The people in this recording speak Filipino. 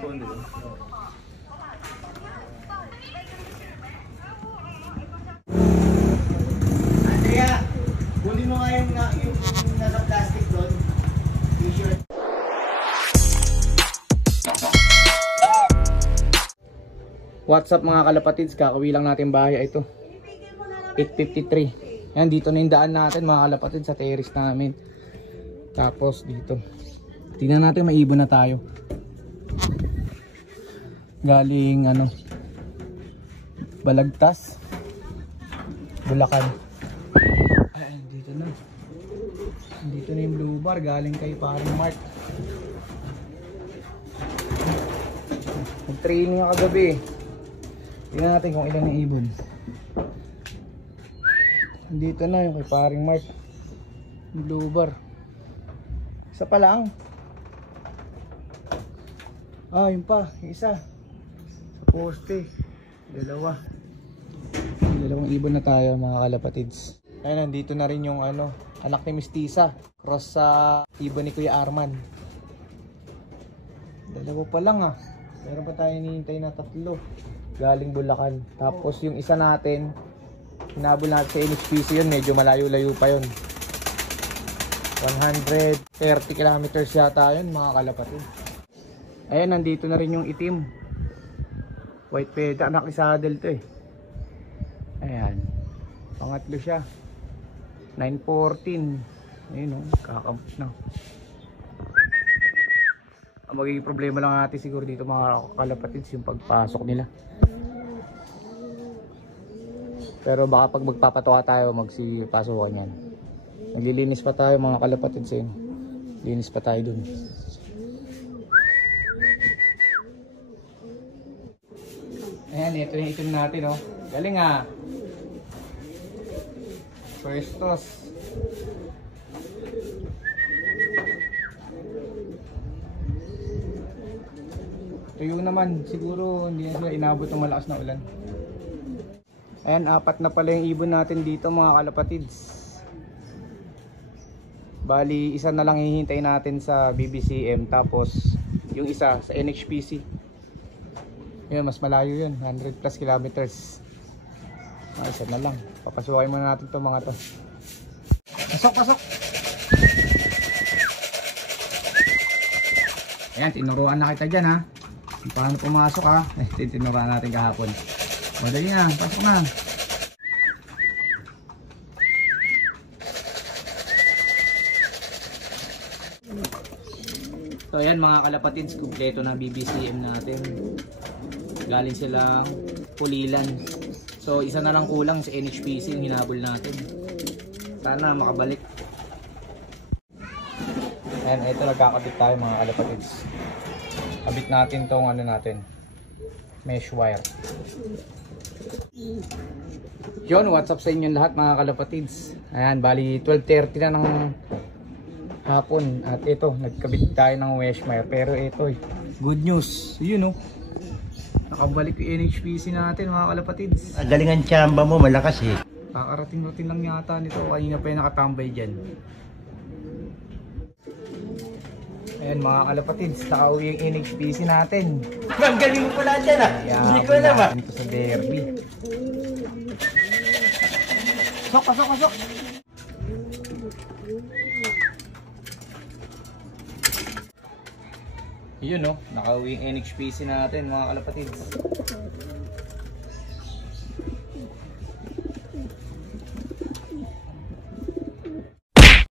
hapon, di ba? Andrea, kunin mo nga yung nasa plastic doon. T-shirt. What's up mga kalapatids, kakawi lang natin bahay ito 8:53. Yan, dito na yung daan natin mga kalapatids sa terrace namin. Tapos dito tingnan natin, maibon na tayo galing Balagtas, Bulacan. Ay, dito na yung blue bar galing kay parang Mark. Mag-training ako kagabi. Tingnan natin kung ilan ang ibon. Dito na yung kay paring Mark. Blue bar. Isa pa lang. Ah, yun pa. Isa. Sa poste. Dalawang ibon na tayo mga kalapatids. Ayun, nandito na rin yung anak ni Miss Tisa. Cross sa ibon ni Kuya Arman. Dalawa pa lang ah. Meron pa tayo hinihintay na 3. Galing Bulacan. Tapos yung isa natin, hinabol natin sa NHPC yun, medyo malayo-layo pa yun. 130 kilometers yata yun mga kalapatid. Ayan, nandito na rin yung itim. White peda, anak ni Saddle to eh. Ayan, pangatlo siya. 9:14. Ayun kakampus na. Ang magiging problema lang natin siguro dito mga kalapatids, yung pagpasok nila. Pero baka pag magpapatuwa tayo, magsipasukan yan. Naglilinis pa tayo mga kalapatids eh. Linis pa tayo dun. Ayan, ito yung itim natin oh. Galing ah. First toss. Tuyo naman, siguro hindi na sila inabot ng malakas na ulan. Ayan, 4 na pala yung ibon natin dito mga kalapatids. Bali, isa na lang hihintay natin sa BBCM, tapos yung isa sa NHPC. Yun, mas malayo yun, 100 plus kilometers. Isa na lang, papasukin muna natin itong mga to. Pasok! Ayan, tinuruan na kita dyan ha. Paano pumasok ha? Tinuruan natin kahapon. Madali na, pasok na. So ayan mga kalapatids, kumpleto na BBCM natin. Galing silang Pulilan. So isa na lang kulang sa NHPC yung hinabol natin. Sana makabalik. Ayan, ito nagkakabit tayo mga kalapatids. Kabit natin tong mesh wire. Yun, what's up sa inyo lahat mga kalapatids. Ayan, bali 12:30 na ng hapon. At ito, nagkabit tayo ng mesh wire. Pero ito, good news. Yun nakabalik yung NHPC natin mga kalapatids. Galingan tsamba mo, malakas eh. Kakarating-rating lang yata nito. Kanina pa yung nakatambay dyan. Ayan mga kalapatids, nakauwi yung NHPC natin. Ang galing mo pala dyan ah. Hindi ko alam ah. Dito sa derby. Pasok! Yun nakauwi yung NHPC natin mga kalapatids.